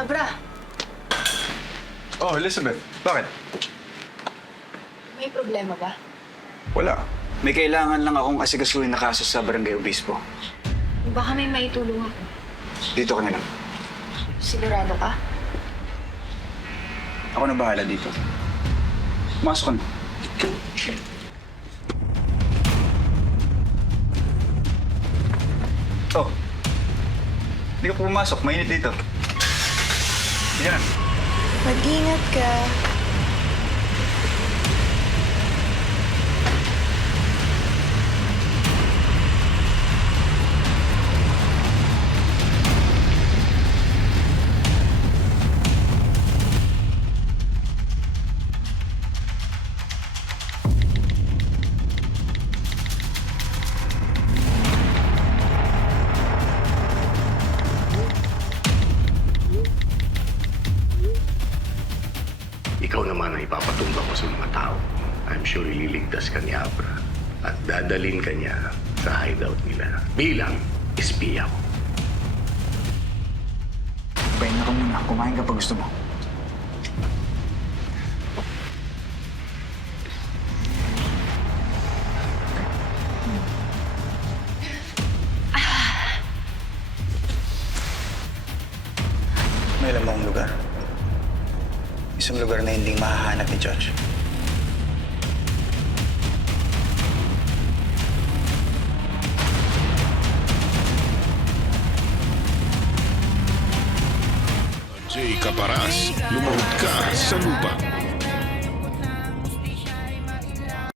Abra, Oh, Elizabeth. Bakit? may problema ba? Wala. May kailangan lang akong asigasuhin na kaso sa barangay obispo. Baka may maitulong ako. Dito ka na lang. Sigurado ka? Ako na bahala dito. Masok ka na. Oh. Hindi ka pumasok. Mainit dito. Hindi ka na. Mag-ingat ka. Ikaw naman ang ipapatumba ko sa mga tao. I'm sure ililigtas ka ni Abra at dadalhin ka niya sa hideout nila bilang espiya ko. Pahinga ka muna. Kumain ka pag gusto mo. May alam mo ang lugar. Isang lugar na hindi mahahanap ni George. Jay Caparas, lumahod ka sa lupa.